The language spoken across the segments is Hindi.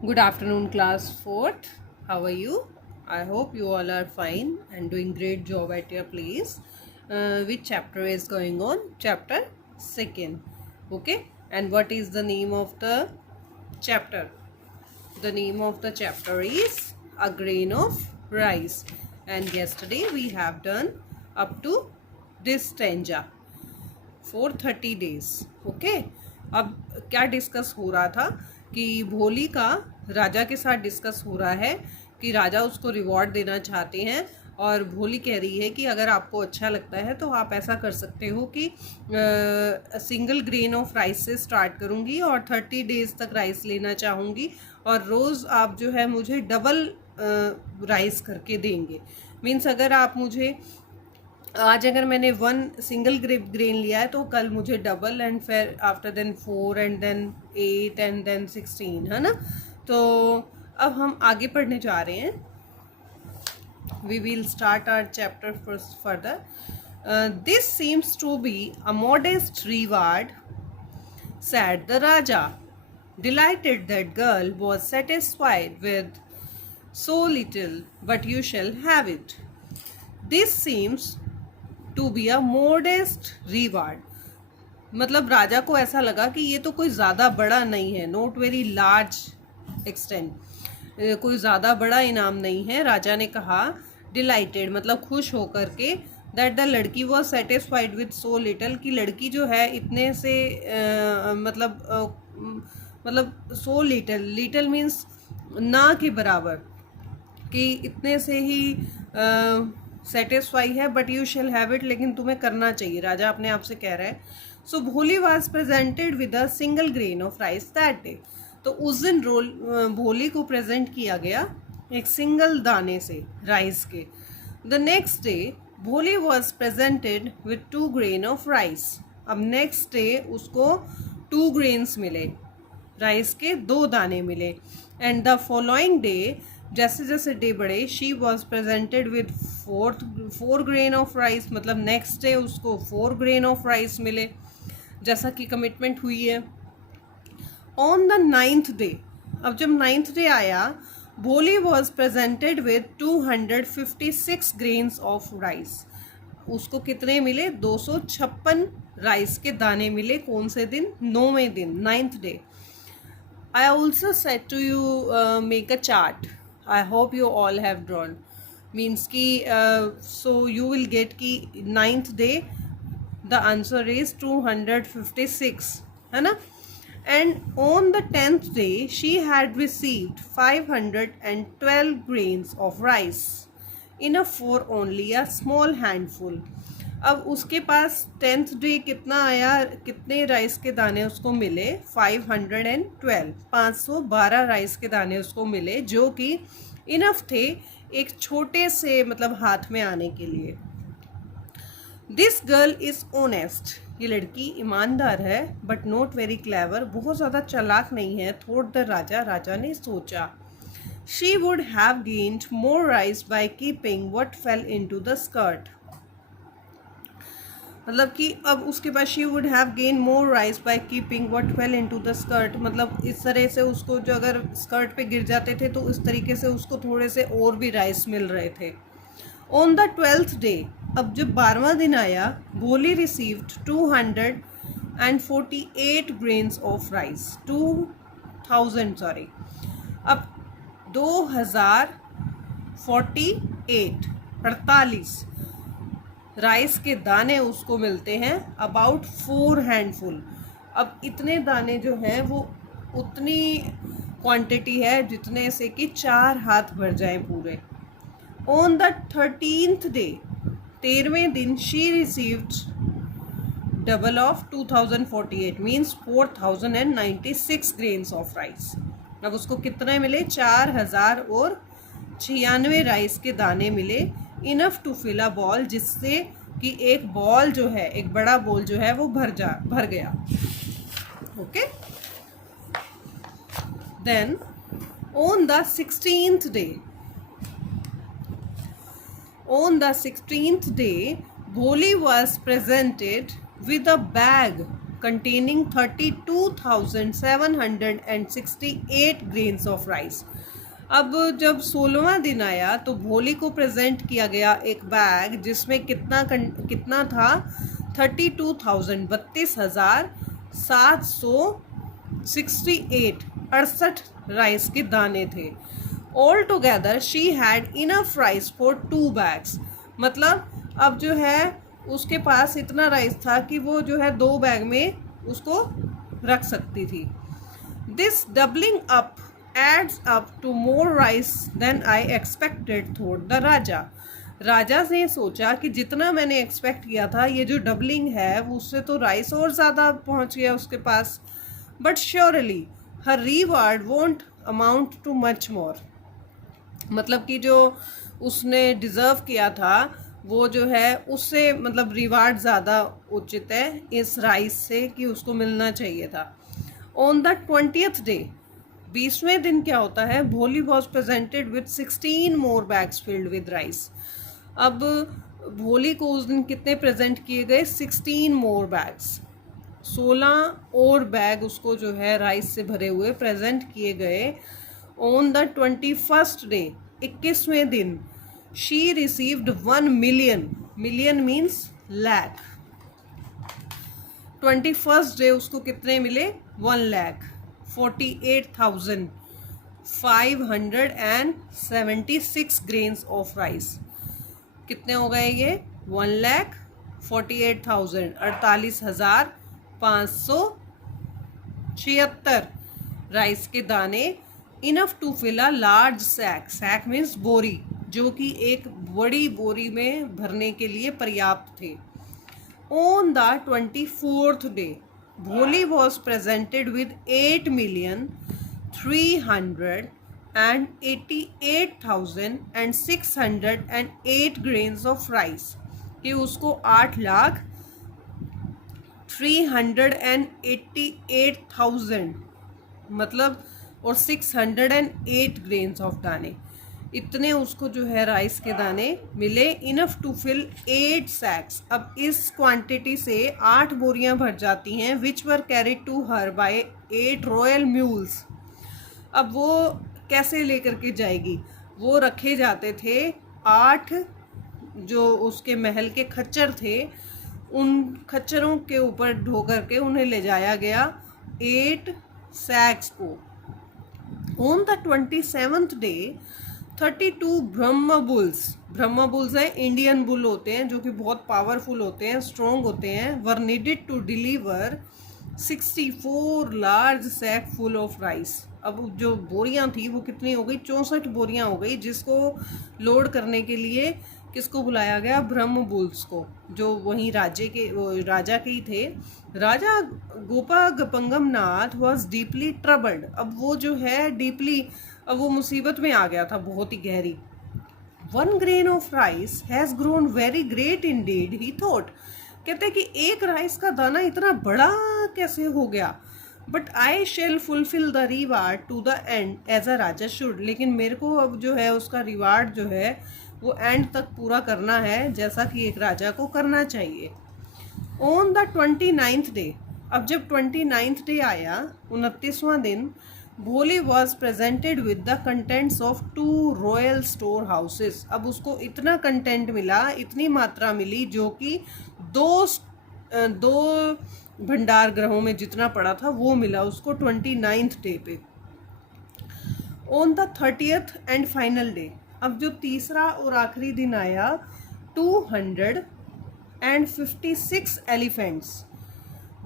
Good afternoon, class 4th. How are you? I hope you all are fine and doing great job at your place. Which chapter is going on? Chapter 2nd. Okay. And what is the name of the chapter? The name of the chapter is A Grain of Rice. And yesterday we have done up to this stanza. 430 days. Okay अब क्या डिस्कस हो रहा था कि भोली का राजा के साथ डिस्कस हो रहा है कि राजा उसको रिवॉर्ड देना चाहते हैं और भोली कह रही है कि अगर आपको अच्छा लगता है तो आप ऐसा कर सकते हो कि सिंगल ग्रेन ऑफ राइस से स्टार्ट करूँगी और 30 डेज तक राइस लेना चाहूँगी और रोज़ आप जो है मुझे डबल राइस करके देंगे। मीन्स अगर आप मुझे आज अगर मैंने 1 सिंगल ग्रेन लिया है तो कल मुझे डबल एंड फिर after then 4 and then 8 and then 16, है ना। तो अब हम आगे पढ़ने जा रहे हैं। We will start our chapter further. This seems to be a modest reward, said the Raja, delighted that girl was satisfied with so little, but you shall have it. This seems to be a modest reward. मतलब राजा को ऐसा लगा कि ये तो कोई ज़्यादा बड़ा नहीं है, नॉट वेरी लार्ज एक्सटेंट, कोई ज़्यादा बड़ा इनाम नहीं है। राजा ने कहा डिलाइटेड मतलब खुश होकर के, दैट द लड़की was satisfied with so little कि लड़की जो है इतने से मतलब सो लिटल, लिटल मीन्स ना के बराबर, कि इतने से ही सेटिस्फाई है, but you shall have it, लेकिन तुम्हें करना चाहिए। राजा अपने आप से कह रहा है। सो भोली was presented with a single grain of rice that day. तो उस दिन भोली को प्रेजेंट किया गया एक सिंगल दाने से राइस के। The next day Bholi was presented with 2 grain of rice. अब नेक्स्ट डे उसको 2 ग्रेन्स मिले, राइस के 2 दाने मिले। एंड द फॉलोइंग डे जैसे जैसे डे बढ़े, she was presented with 4 grain of rice, मतलब नेक्स्ट डे उसको 4 ग्रेन ऑफ राइस मिले जैसा कि कमिटमेंट हुई है। ऑन द 9th डे, अब जब 9th डे आया, भोली was presented with 256 grains of rice. उसको कितने मिले? 256 राइस के दाने मिले। कौन से दिन? 9वें दिन, 9th day. I also said to you make a chart. I hope you all have drawn. Means कि so you will get कि 9th day the answer is 256, है ना। And on the 10th day she had received 512 grains of rice, enough for only a small handful. अब उसके पास 10th डे कितना आया, कितने राइस के दाने उसको मिले? 512, 512 राइस के दाने उसको मिले, जो कि इनफ थे एक छोटे से मतलब हाथ में आने के लिए। दिस गर्ल इज ऑनेस्ट, ये लड़की ईमानदार है, बट नॉट वेरी क्लेवर, बहुत ज़्यादा चालाक नहीं है। थॉट द राजा, राजा ने सोचा। She would have gained more rice by keeping what fell into the skirt. मतलब कि अब उसके पास she would have gain more rice by keeping what fell into the skirt, मतलब इस तरह से उसको जो अगर स्कर्ट पे गिर जाते थे तो इस तरीके से उसको थोड़े से और भी राइस मिल रहे थे। ऑन द 12th डे, अब जब 12वां दिन आया, भोली received 248 grains of rice, 2000 sorry, अब 48 राइस के दाने उसको मिलते हैं, अबाउट 4 हैंडफुल। अब इतने दाने जो हैं वो उतनी क्वांटिटी है जितने से कि 4 हाथ भर जाएं पूरे। ऑन द 13th डे, 13वें दिन, she received double of 2048 means 4096 grains of rice. अब उसको कितने मिले? 4096 राइस के दाने मिले, enough to fill a bowl, जिससे कि एक बॉल जो है, एक बड़ा बॉल जो है वो भर गया। Okay. Then on the 16th day Bholi was presented with a bag containing 32,768 grains of rice. अब जब 16वां दिन आया तो भोली को प्रेजेंट किया गया एक बैग जिसमें कितना था 32,000 32,768 68 राइस के दाने थे. All together she had enough rice for 2 bags. मतलब अब जो है उसके पास इतना राइस था कि वो जो है 2 बैग में उसको रख सकती थी. This doubling up adds up to more rice than I expected, thought the राजा. राजा ने सोचा कि जितना मैंने एक्सपेक्ट किया था ये जो डबलिंग है उससे तो राइस और ज़्यादा पहुंच गया उसके पास. But surely her reward won't amount to much more. मतलब कि जो उसने डिज़र्व किया था वो जो है उससे मतलब रिवार्ड ज़्यादा उचित है इस राइस से कि उसको मिलना चाहिए था. ऑन द 20th डे 20वें दिन क्या होता है, भोली was presented with 16 more bags filled with rice. अब भोली को उस दिन कितने प्रेजेंट किए गए, 16 मोर बैग्स, 16 और बैग उसको जो है राइस से भरे हुए प्रेजेंट किए गए. ऑन द 21st डे 21वें दिन she received 1 million. Million means lakh. 21st day उसको कितने मिले, 1,48,576 grains ऑफ राइस. कितने हो गए ये, 1,48,000 48,576 राइस के दाने. Enough to fill a large sack. Sack means बोरी, जो कि एक बड़ी बोरी में भरने के लिए पर्याप्त थे. On the 24th day Bholi was presented with 8,388,608 grains of rice. कि उसको 8,388,000 मतलब और 608 grains ऑफ दाने, इतने उसको जो है राइस के दाने मिले. Enough to fill 8 sacks. अब इस क्वांटिटी से 8 बोरियां भर जाती हैं. Which were carried to her by 8 royal mules. अब वो कैसे लेकर के जाएगी, वो रखे जाते थे 8 जो उसके महल के खच्चर थे, उन खच्चरों के ऊपर ढो करके उन्हें ले जाया गया 8 सैक्स को. On the 27th day 32 Brahma bulls हैं, इंडियन बुल होते हैं जो कि बहुत पावरफुल होते हैं, स्ट्रॉन्ग होते हैं, were needed to deliver 64 large sack full of rice. अब जो बोरियां थी वो कितनी हो गई, 64 बोरियां हो गई, जिसको लोड करने के लिए किसको बुलाया गया, ब्रह्म बुल्स को, जो वहीं राजा के ही थे. राजा गोपागपंगम नाथ वॉज डीपली ट्रबल्ड. अब वो जो है डीपली, अब वो मुसीबत में आ गया था बहुत ही गहरी. 1 grain of rice has grown very great Indeed he thought. कहते कि एक राइस का दाना इतना बड़ा कैसे हो गया. But I shall fulfil the reward to the end as a raja should. लेकिन मेरे को अब जो है उसका रिवार्ड जो है वो एंड तक पूरा करना है, जैसा कि एक राजा को करना चाहिए. ऑन द 29th डे, अब जब 29th डे आया 29वां दिन, भोली was presented with the contents of 2 royal store houses. अब उसको इतना कंटेंट मिला, इतनी मात्रा मिली, जो कि दो भंडार ग्रहों में जितना पड़ा था वो मिला उसको 29th डे पे. On the 30th and final day, अब जो तीसरा और आखिरी दिन आया, 256 एलिफेंट्स,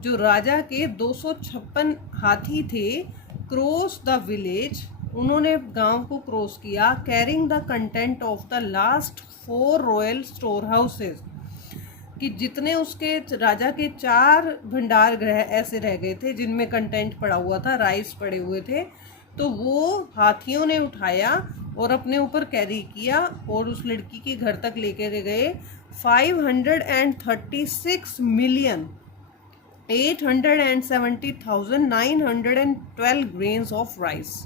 जो राजा के 256 हाथी थे, क्रॉस द विलेज, उन्होंने गांव को क्रॉस किया, carrying the content of the last 4 royal store houses. कि जितने उसके राजा के 4 भंडार गृह ऐसे रह गए थे जिनमें कंटेंट पड़ा हुआ था, राइस पड़े हुए थे, तो वो हाथियों ने उठाया और अपने ऊपर कैरी किया और उस लड़की के घर तक लेकर गए. 536,870,912 grains ऑफ राइस.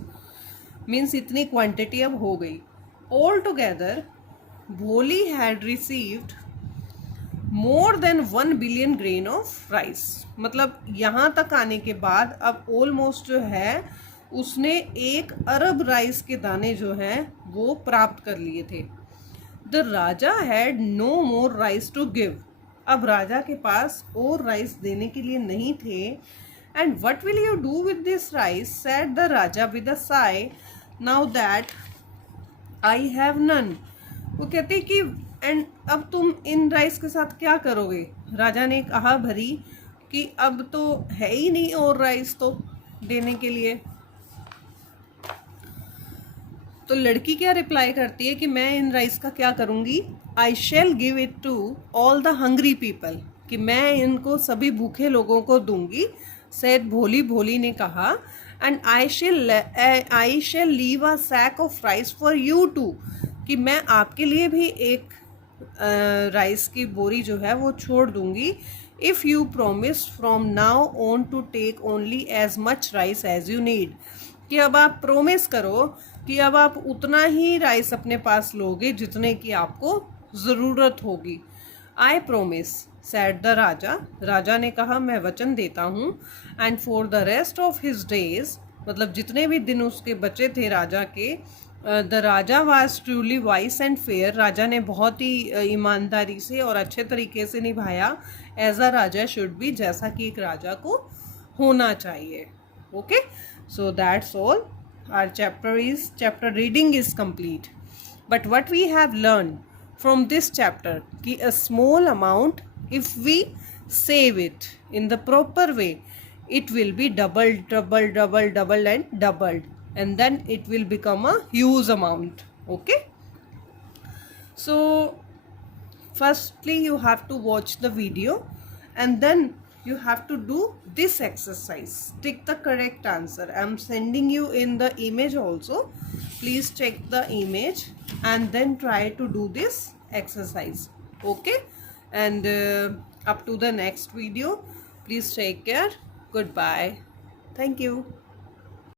मीन्स इतनी क्वांटिटी अब हो गई. ऑल टुगेदर भोली had received more than 1 billion grain of rice. मतलब यहाँ तक आने के बाद अब ऑलमोस्ट जो है उसने 1 अरब राइस के दाने जो हैं वो प्राप्त कर लिए थे। The raja had no more rice to give. अब राजा के पास और राइस देने के लिए नहीं थे। And what will you do with this rice, said the raja with a sigh, now that I have none. वो कहते कि एंड अब तुम इन राइस के साथ क्या करोगे। राजा ने कहा भरी कि अब तो है ही नहीं और राइस तो देने के लिए। तो लड़की क्या रिप्लाई करती है कि मैं इन राइस का क्या करूँगी, I shall give it to all the hungry people, कि मैं इनको सभी भूखे लोगों को दूंगी। सेड भोली, भोली ने कहा, and I shall leave a sack of rice for you too, कि मैं आपके लिए भी एक राइस की बोरी जो है वो छोड़ दूंगी। If you promise from now on to take only as much rice as you need, कि अब आप प्रोमिस करो कि अब आप उतना ही राइस अपने पास लोगे जितने की आपको ज़रूरत होगी। I promise, said the raja, राजा ने कहा मैं वचन देता हूँ। And for the rest of his days, मतलब जितने भी दिन उसके बचे थे राजा के, the raja was truly wise and fair, राजा ने बहुत ही ईमानदारी से और अच्छे तरीके से निभाया, as a raja should be, जैसा कि एक राजा को होना चाहिए। Okay, so that's all, our chapter reading is complete. But what we have learned from this chapter, कि a small amount, if we save it in the proper way, it will be doubled and doubled, and then it will become a huge amount. Okay, so firstly you have to watch the video, and then you have to do this exercise. Tick the correct answer. I am sending you in the image also. Please check the image and then try to do this exercise. Okay, and up to the next video, please take care. Goodbye. Thank you.